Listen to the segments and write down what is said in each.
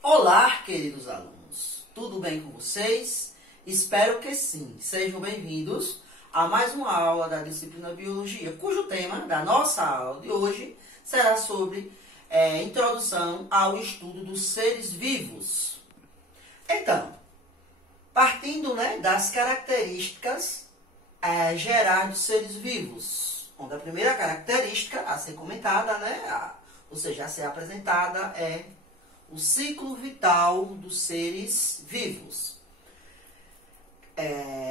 Olá, queridos alunos, tudo bem com vocês? Espero que sim. Sejam bem-vindos a mais uma aula da disciplina Biologia, cujo tema da nossa aula de hoje será sobre introdução ao estudo dos seres vivos. Então, partindo das características gerais dos seres vivos, onde a primeira característica a ser comentada, ou seja, a ser apresentada é o ciclo vital dos seres vivos.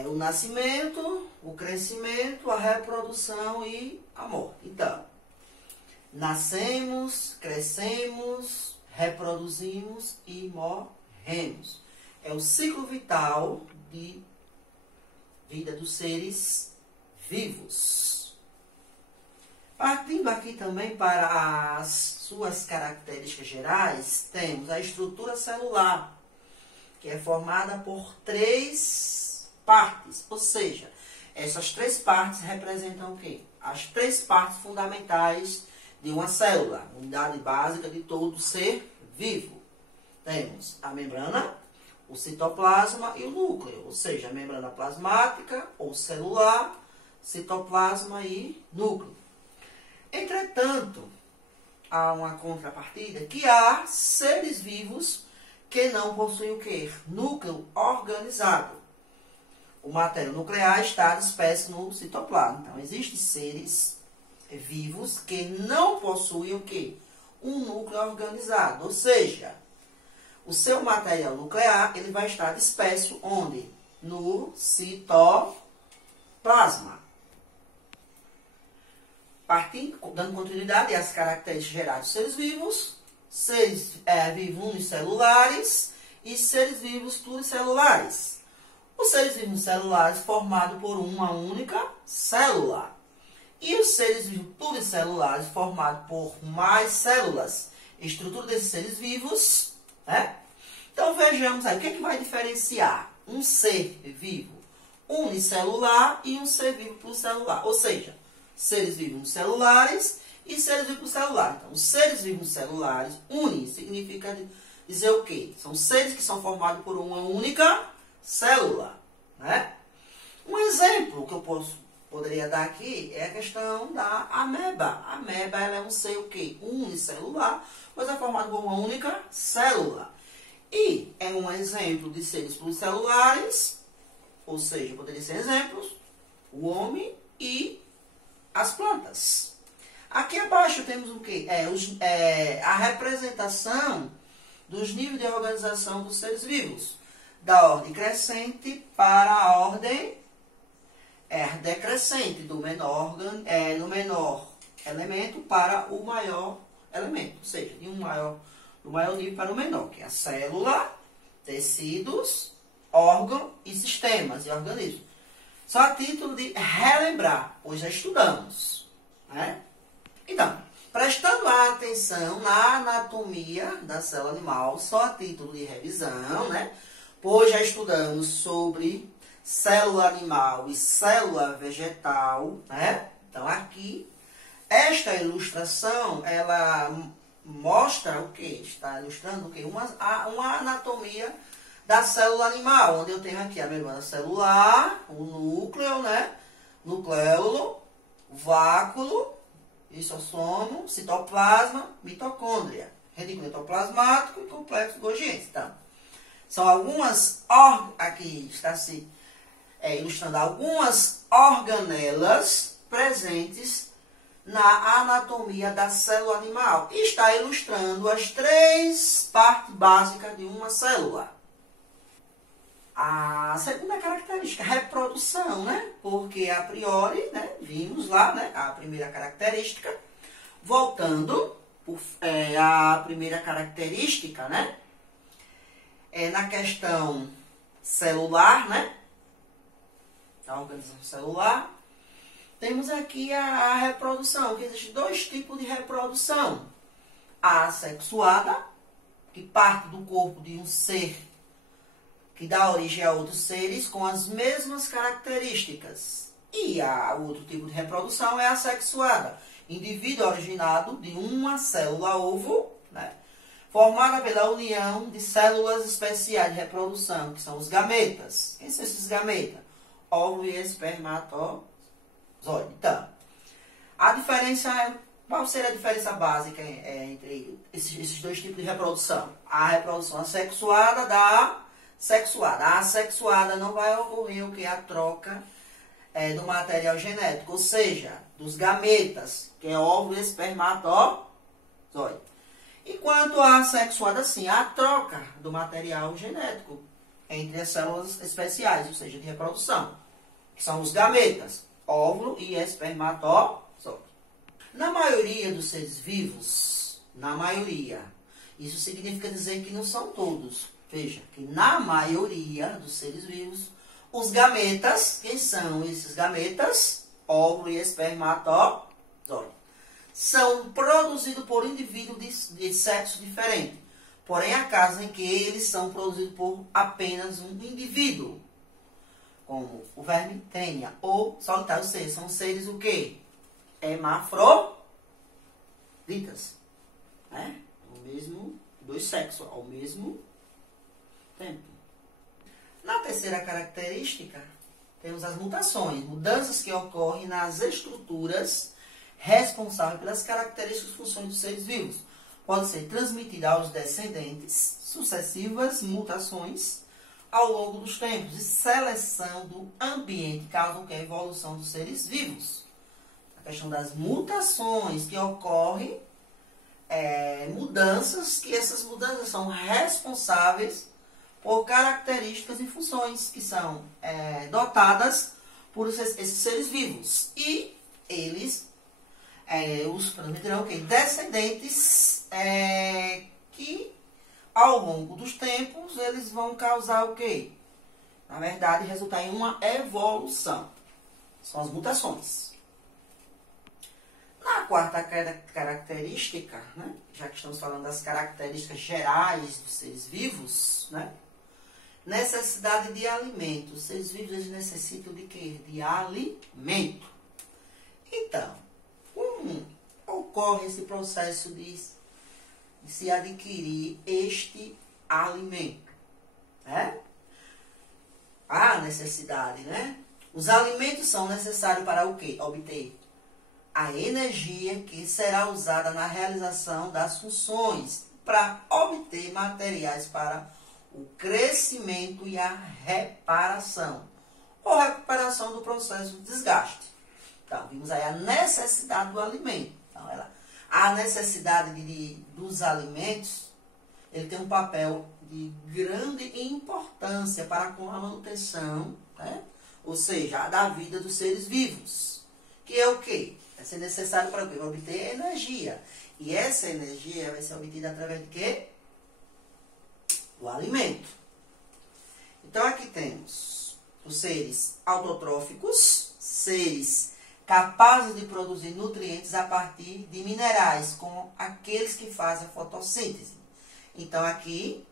O nascimento, o crescimento, a reprodução e a morte. Então, nascemos, crescemos, reproduzimos e morremos. É o ciclo vital de vida dos seres vivos. Partindo aqui também para as suas características gerais, temos a estrutura celular, que é formada por 3 partes, ou seja, essas 3 partes representam o quê? As 3 partes fundamentais de uma célula, unidade básica de todo ser vivo. Temos a membrana, o citoplasma e o núcleo, ou seja, a membrana plasmática ou celular, citoplasma e núcleo. Entretanto, há uma contrapartida que há seres vivos que não possuem o quê? Núcleo organizado. O material nuclear está disperso no citoplasma. Então, existem seres vivos que não possuem o quê? Um núcleo organizado. Ou seja, o seu material nuclear ele vai estar disperso onde? No citoplasma. Partindo, dando continuidade às características gerais dos seres vivos, seres vivos unicelulares e seres vivos pluricelulares. Os seres vivos celulares formados por uma única célula. E os seres vivos pluricelulares formados por mais células. Estrutura desses seres vivos, Então vejamos aí, o que vai diferenciar um ser vivo unicelular e um ser vivo pluricelular? Ou seja, seres vivos celulares e seres vivos celulares. Então, os seres vivos celulares, uni, significa dizer o quê? São seres que são formados por uma única célula, Um exemplo que eu poderia dar aqui é a questão da ameba. A ameba ela é um ser o quê? Unicelular, mas é formado por uma única célula. E é um exemplo de seres pluricelulares, ou seja, poderia ser exemplos, o homem e as plantas. Aqui abaixo temos o quê? A representação dos níveis de organização dos seres vivos. Da ordem crescente para a ordem decrescente, do menor elemento para o maior elemento. Ou seja, do maior nível para o menor, que é a célula, tecidos, órgão e sistemas e organismos. Só a título de relembrar, pois já estudamos. Então, prestando atenção na anatomia da célula animal, só a título de revisão, pois já estudamos sobre célula animal e célula vegetal. Então, aqui, esta ilustração, ela mostra o quê? Está ilustrando o quê? Uma anatomia da célula animal, onde eu tenho aqui a membrana celular, o núcleo, nucleolo, váculo, lisossomo, citoplasma, mitocôndria, retículo endoplasmático e complexo Golgi. Então, são algumas, aqui está se ilustrando algumas organelas presentes na anatomia da célula animal. E está ilustrando as 3 partes básicas de uma célula. A segunda característica, reprodução, Porque a priori, vimos lá, a primeira característica. Voltando à primeira característica, na questão celular, da organização celular, temos aqui a reprodução, que existem 2 tipos de reprodução. A assexuada, que parte do corpo de um ser que dá origem a outros seres com as mesmas características. E o outro tipo de reprodução é a assexuada, indivíduo originado de uma célula ovo, formada pela união de células especiais de reprodução, que são os gametas. Quem são esses gametas? Óvulo e espermatozoide. Então, a diferença, qual seria a diferença básica entre esses dois tipos de reprodução? A reprodução assexuada da sexuada. A assexuada não vai ocorrer o que? A troca do material genético, ou seja, dos gametas, que é óvulo e espermatozoide. Enquanto a assexuada, sim, a troca do material genético entre as células especiais, ou seja, de reprodução, que são os gametas, óvulo e espermatozoide. Na maioria dos seres vivos, na maioria, isso significa dizer que não são todos. Veja, que na maioria dos seres vivos, os gametas, quem são esses gametas? Óvulo e espermatozoide. São produzidos por indivíduos de sexo diferente. Porém, há casos em que eles são produzidos por apenas um indivíduo, como o verme tênia ou solitário. Ou seja, são seres o quê? Hermafroditas, né? Dois sexos, ao mesmo tempo. Na terceira característica, temos as mutações, mudanças que ocorrem nas estruturas responsáveis pelas características e funções dos seres vivos. Pode ser transmitida aos descendentes, sucessivas mutações ao longo dos tempos e seleção do ambiente causam a evolução dos seres vivos. A questão das mutações que ocorrem, mudanças, que essas mudanças são responsáveis por características e funções que são dotadas por esses seres vivos. E eles os transmitirão descendentes que ao longo dos tempos eles vão causar o quê? Na verdade, resultar em uma evolução. São as mutações. Na quarta característica, né, já que estamos falando das características gerais dos seres vivos, né, necessidade de alimento. Os seres vivos eles necessitam de quê? De alimento. Então, como ocorre esse processo de se adquirir este alimento? A necessidade, né? Os alimentos são necessários para o quê? Obter a energia que será usada na realização das funções para obter materiais para o crescimento e a reparação, ou recuperação do processo de desgaste. Então, vimos aí a necessidade do alimento. Então, a necessidade dos alimentos, ele tem um papel de grande importância para com a manutenção, né? Ou seja, da vida dos seres vivos. Que é o quê? Vai ser necessário para o quê? Para obter energia. E essa energia vai ser obtida através de quê? Do alimento. Então, aqui temos os seres autotróficos, seres capazes de produzir nutrientes a partir de minerais, como aqueles que fazem a fotossíntese. Então, aqui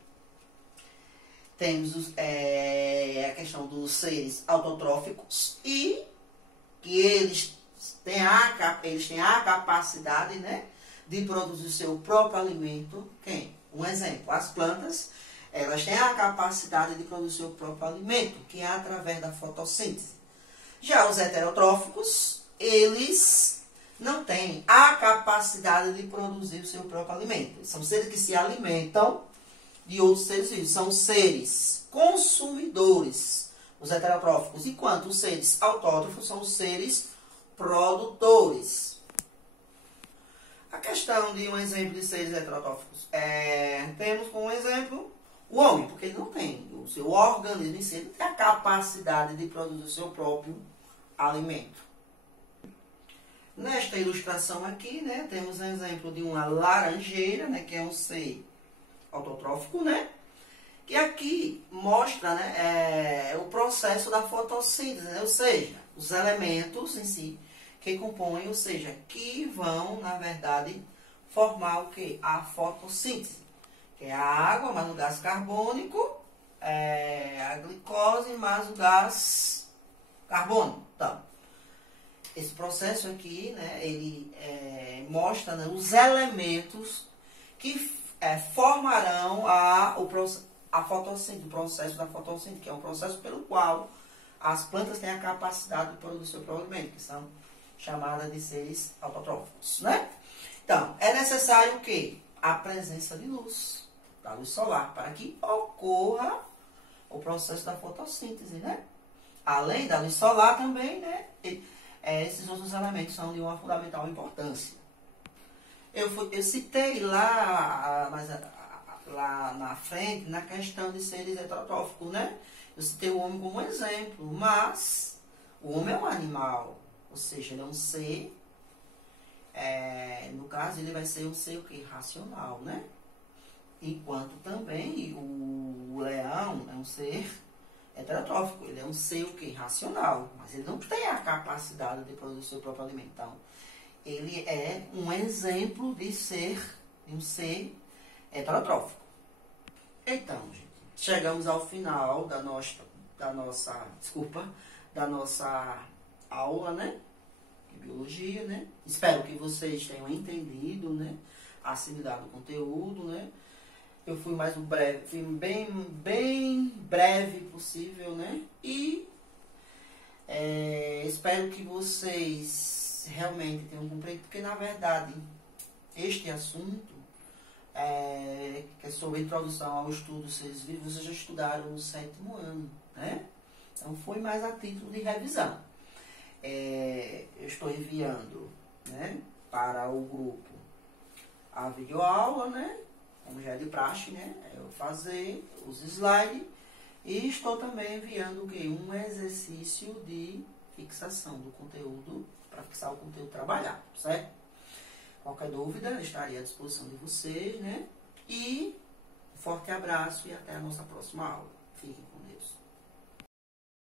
temos a questão dos seres autotróficos e que eles têm a capacidade, né, de produzir seu próprio alimento. Quem? Um exemplo, as plantas, elas têm a capacidade de produzir seu próprio alimento, que é através da fotossíntese. Já os heterotróficos, eles não têm a capacidade de produzir o seu próprio alimento. São seres que se alimentam de outros seres vivos. São seres consumidores, os heterotróficos, enquanto os seres autótrofos são os seres produtores. A questão de um exemplo de seres heterotróficos, temos como exemplo o homem, porque ele não tem, o seu organismo em si não tem a capacidade de produzir o seu próprio alimento. Nesta ilustração aqui, né, temos um exemplo de uma laranjeira, né, que é um ser autotrófico, né, que aqui mostra, né, o processo da fotossíntese, né, ou seja, os elementos em si que compõem, ou seja, que vão, na verdade, formar o quê? A fotossíntese, que é a água mais o gás carbônico, a glicose mais o gás carbônico. Então, esse processo aqui, né, ele mostra, né, os elementos que formarão a fotossíntese, o processo da fotossíntese, que é um processo pelo qual as plantas têm a capacidade de produzir seu próprio alimento, que são chamadas de seres autotróficos, né? Então, é necessário o quê? A presença de luz, da luz solar, para que ocorra o processo da fotossíntese, né? Além da luz solar também, né? Esses outros elementos são de uma fundamental importância. Eu citei lá na frente, na questão de seres heterotróficos, né? Eu citei o homem como exemplo, mas o homem é um animal, ou seja, ele é um ser, no caso ele vai ser um ser o quê? Racional, né? Enquanto também o leão é um ser heterotrófico, ele é um ser o quê? Racional, mas ele não tem a capacidade de produzir seu próprio alimento. Então, ele é um exemplo de um ser heterotrófico. Então, gente, chegamos ao final da nossa aula, né? De biologia, né? Espero que vocês tenham entendido, né? Assimilado o conteúdo, né? Eu fui fui bem breve possível, né? E espero que vocês realmente tenham compreendido, porque na verdade este assunto, que é sobre a introdução ao estudo dos seres vivos, vocês já estudaram no 7º ano, né? Então foi mais a título de revisão. Eu estou enviando, né, para o grupo a videoaula, né? Como já é de praxe, né? Eu fazer os slides e estou também enviando o quê? Um exercício de fixação do conteúdo, para fixar o conteúdo trabalhado, certo? Qualquer dúvida, estarei à disposição de vocês, né? E um forte abraço e até a nossa próxima aula. Fiquem com Deus.